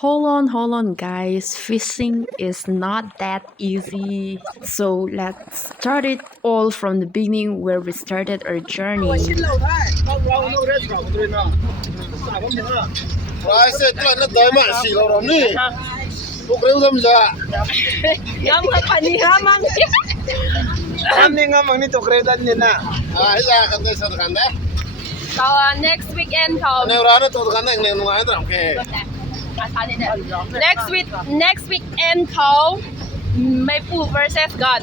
Hold on, guys. Fishing is not that easy. So let's start it all from the beginning where we started our journey. Next weekend next weekend call Maple versus God.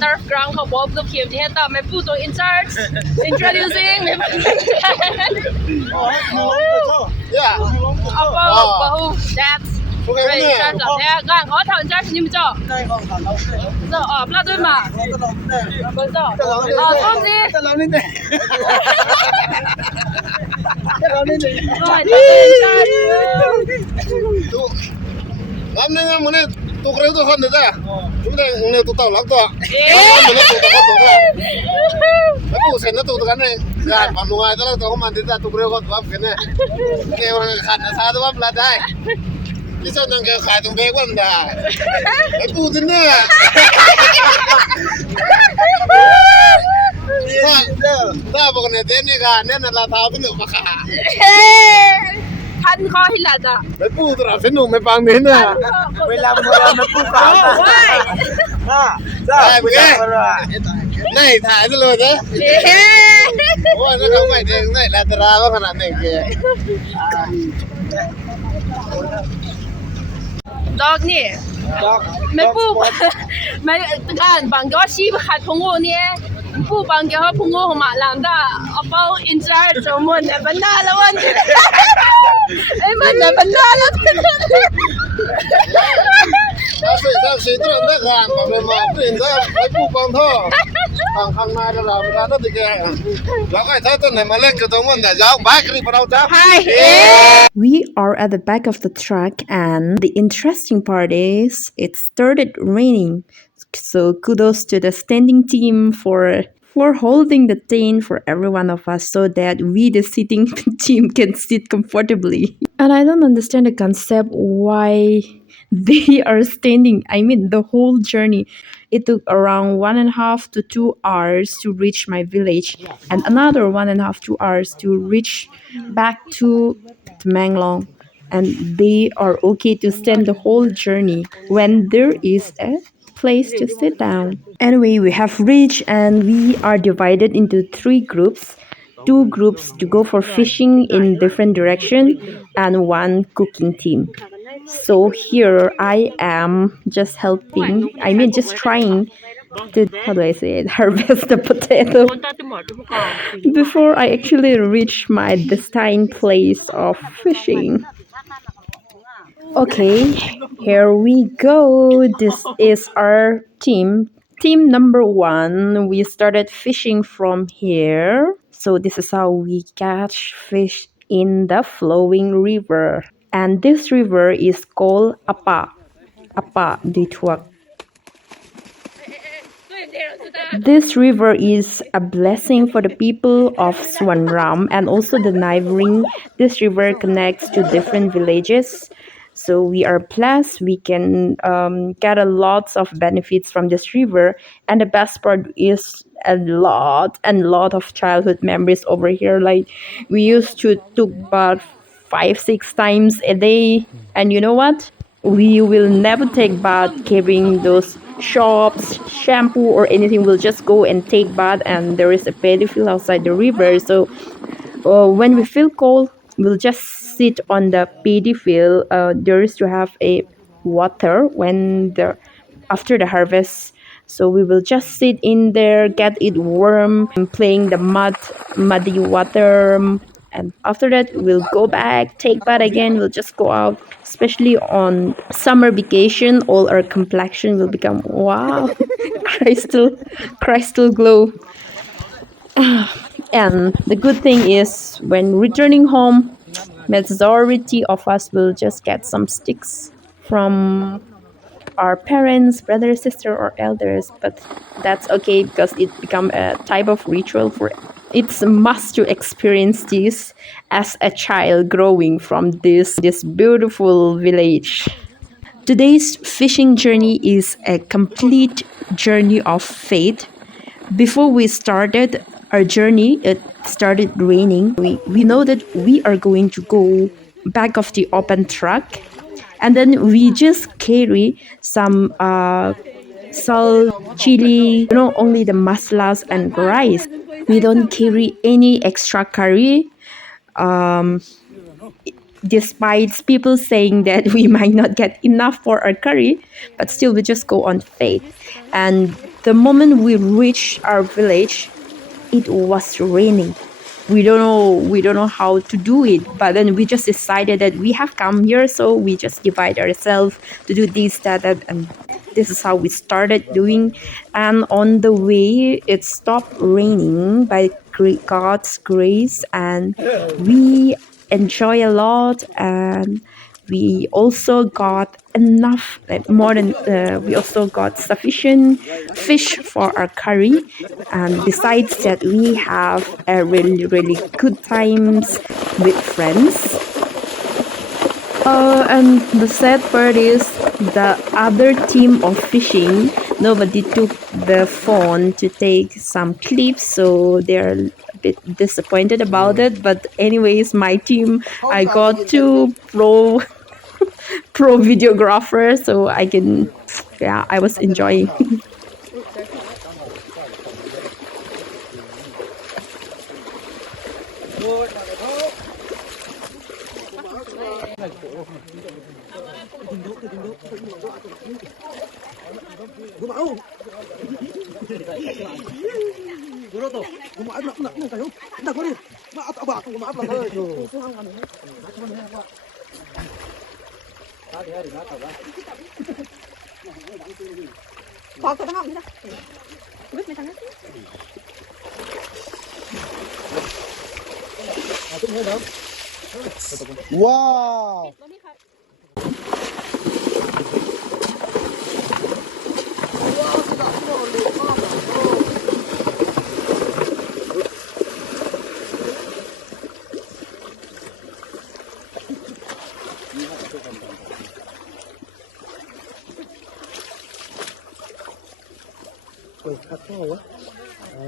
Turf ground for both the teams. Maple to in charge. Introducing Maple. Yeah. That's great. Có thằng chắc như cho. Giờ ở là tôi mà. Không gì. Làm nên em muốn tụ cái tôi hơn nữa ra. Chúng ta nên tụ tàu lắm to. Mình tụ tàu tụ ra. Cái cụ sen nó tụ cái này. Gạt vào ngoài đó tàu mà đến ra tụ cái con bắp cái này. Kêu khát nó sao bắp là đây. Cái sao thằng kêu khát thằng bé quá mà. Cái cụ thế này. Taบอกเนี่ยเต้นนี่กันเนี่ยเราท้าเป็นหนุ่มมาขา ท่านข้อที่หลังอ่ะ ไม่พูดตลอดเป็นหนุ่มไม่ฟังเนี่ยนะเวลาเราไม่พูดข่าวได้ไปแก่ไหนถ่ายซะเลยนะว่าถ้าเขาไม่เด้งไหนลาตราว่าขนาดไหนแก ดอกนี่ไม่พูดไม่การบังก็ชี้ไปขัดพงโง่เนี่ยผู้บังเกี่ยวกับพงโง่ของมาลามได้เอาเป้าอินจาร์จอมันเนี่ยบรรดาแล้ววันไอ้มันเนี่ยบรรดาแล้วถ้าสิ่งที่เราได้การแบบนี้มาเป็นได้ไอ้ผู้บังท่อข้างในเราไม่ได้ติดแกแล้วไอ้ท่าต้นไหนมาเล่นกับตรงมันแต่ยาวบ้าคลิปเราจ้า We are at the back of the truck, and the interesting part is it started raining. So kudos to the standing team for holding the tent for every one of us so that we, the sitting team, can sit comfortably. And I don't understand the concept why they are standing. I mean, the whole journey. It took around 1.5 to 2 hours to reach my village, and another 1.5 2 hours to reach back to Manglong. And they are okay to stand the whole journey when there is a place to sit down. Anyway, we have reached, and we are divided into 3 groups. 2 groups to go for fishing in different direction, and 1 cooking team. So here I am just helping, just trying to, how do I say it, harvest the potato before I actually reach my destined place of fishing. Okay, here we go. This is our team. Team number 1, we started fishing from here. So this is how we catch fish in the flowing river. And this river is called Apa di Thuak. This river is a blessing for the people of Sonram and also the neighboring. This river connects to different villages. So we are blessed. We can get a lot of benefits from this river. And the best part is a lot of childhood memories over here. Like we used to took bath 5-6 times a day. And you know what? We will never take bath carrying those shops, shampoo or anything. We'll just go and take bath, and there is a paddy field outside the river. So when we feel cold, we'll just sit on the paddy field. There is to have a water after the harvest. So we will just sit in there, get it warm, and playing the muddy water. And after that, we'll go back, take bath again. We'll just go out, especially on summer vacation. All our complexion will become, wow, crystal glow. And the good thing is, when returning home, majority of us will just get some sticks from our parents, brother, sister, or elders. But that's okay because it become a type of ritual for. It's a must to experience this as a child growing from this beautiful village. Today's fishing journey is a complete journey of faith. Before we started our journey, it started raining. We know that we are going to go back of the open truck, and then we just carry some salt, chili, only the masalas and rice. We don't carry any extra curry. Um, Despite people saying that we might not get enough for our curry, but still we just go on faith. And the moment we reach our village, it was raining. We don't know how to do it, but then we just decided that we have come here, so we just divide ourselves to do this, that, and this is how we started doing. And on the way, it stopped raining by God's grace, and we enjoy a lot. And we also got enough, like more than we also got sufficient fish for our curry. And besides that, we have a really good times with friends. And the sad part is, the other team of fishing, nobody took the phone to take some clips, so they're a bit disappointed about it. But anyways, my team, I got two pro videographer, so I can, yeah, I was enjoying. Wow. Ôi, khát khao quá.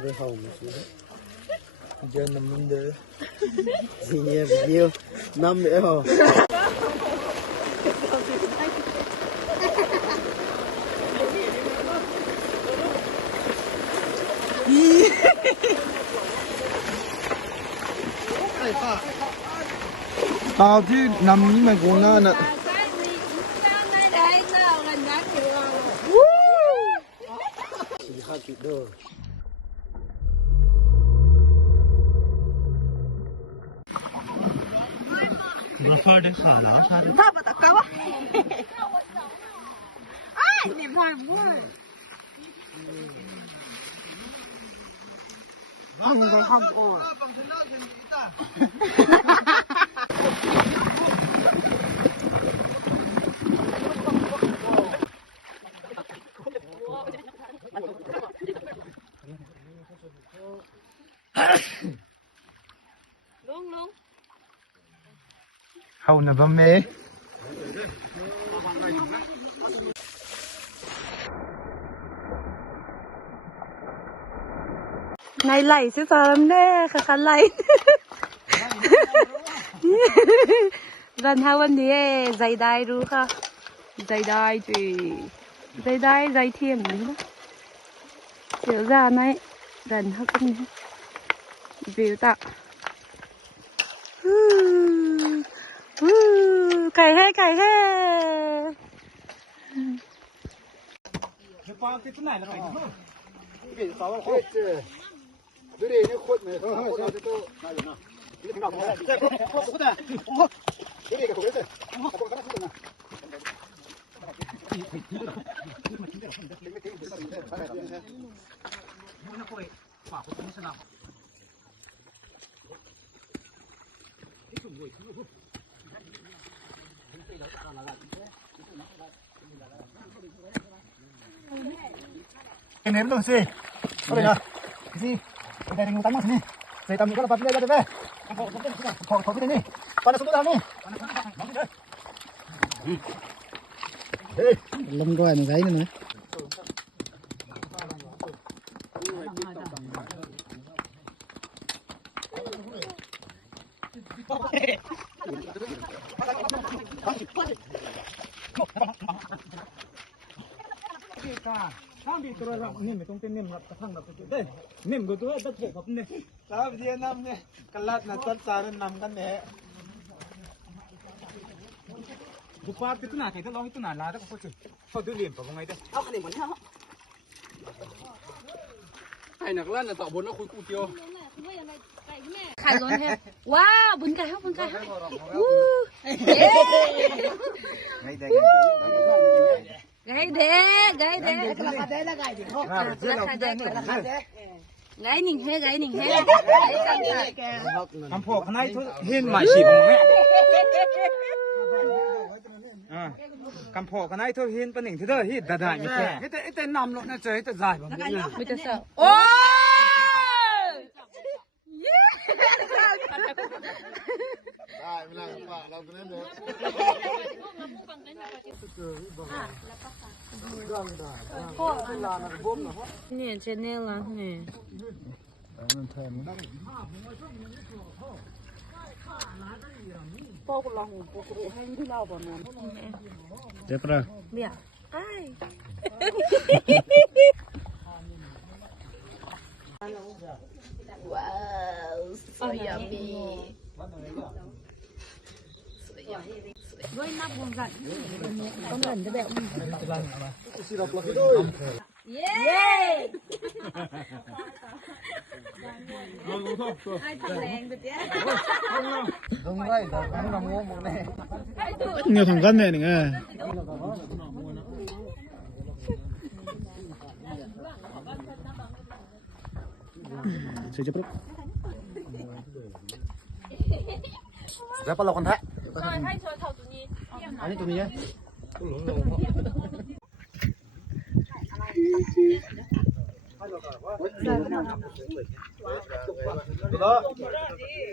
Đây hầu một xíu. Giờ nằm bên đây. Gì nhỉ, nhiều. Năm nữa hầu. Tao chứ nằm như mày cũng ngon ạ. Hầu là bấm mê. Này lầy chứ giờ lắm nè, khá lầy. Gần haiวันนี้ใจได้รู้ค่ะใจได้จีใจได้ใจเทียมนี่นะเสียวra này gần hai con này biểu tạ cày he cái này là cày thôi. Cái sáu là khuất chứ. Dưới đây nó khuất này, không có cái tô này được nào. Cái thằng nào cũng thế. Khuất à. Cái này cái khuất đấy. Không có cái khuất nào. Ini dulu sih. Boleh dah. Sini. Kita ring utama sini. Saya tamu kalau pakai aja deh. Kok ini. Panas sudah nih. Belum gua nih kayak ini. Sambil turun nim itu nim nak kasang nak tu deh nim tu ada tu apa ni? Sahab dia nam ni kelat nak taran nam kan ni. Bukan itu nak itu long itu nak lah tu kau tu kau tu liam apa ngai tu? Aku ni mana? Hai nak lan nak tak bon nak kuy kuy tio. ไข่ล้นแท้ว้าวบุญไก่ครับบุญไก่ครับไก่เด็กไก่เด็กไก่เด็กไก่หนิงเฮ้ไก่หนิงเฮ้คำพอกขนาดเห็นหมายฉีบมั้ยคำพอกขนาดเห็นปะหนิงที่เด้อฮิดด่าๆนี่แกเฮ็ดแต่นำรถน่ะเจอเฮ็ดแต่จ่ายบ่มีนะ มีแต่เสือโอ้ได้ไม่ล่ะป่ะเราก็นั่นเด้อเนี่ยเจเนลล่ะเนี่ยปอกลองปอกรูให้ที่เราบ่แม่น เจ็บปะ เนี่ยอ้ายว้าว so yummy ด้วยนับวงกันก็เหมือนจะแบบเย้ไอ้ทำแรงตัวเจ๊ต้องไล่ต้องนำงงหมดแน่เนี่ยทำกันแน่นี่ไงSaya cepet. Berapa lo kontak? Ini tuh nih ya.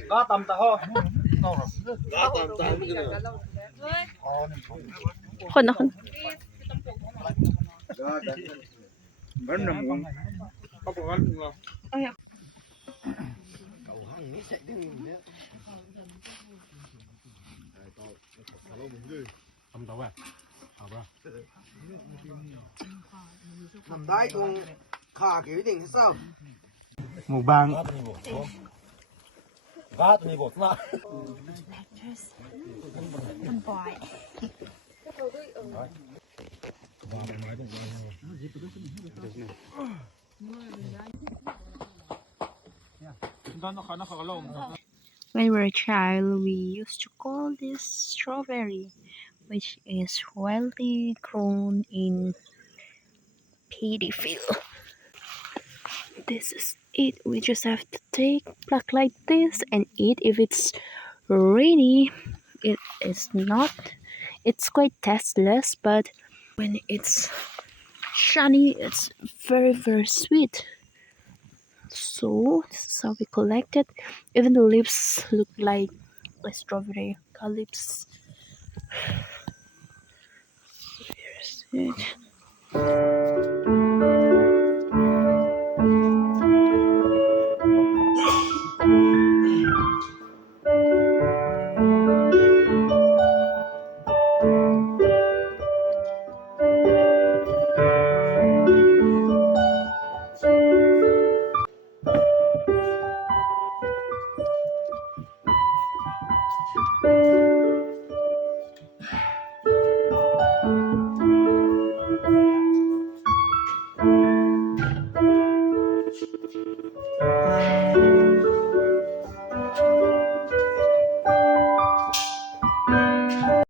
Có tầm tao ho. Có tầm tao cái này. คนนะคน Vẫn nằm ngon. Có bộ ăn ngon. Nằm đáy con khả cái định thế sao? Một bang. Gá tụi này bột lại. When we were a child, we used to call this strawberry, which is widely grown in paddy field. This is it. We just have to pluck like this and eat. If it's rainy, it is not. It's quite tasteless, but when it's shiny, it's very, very sweet. So this is how we collect it. Even the leaves look like a strawberry. Leaves. Here's it.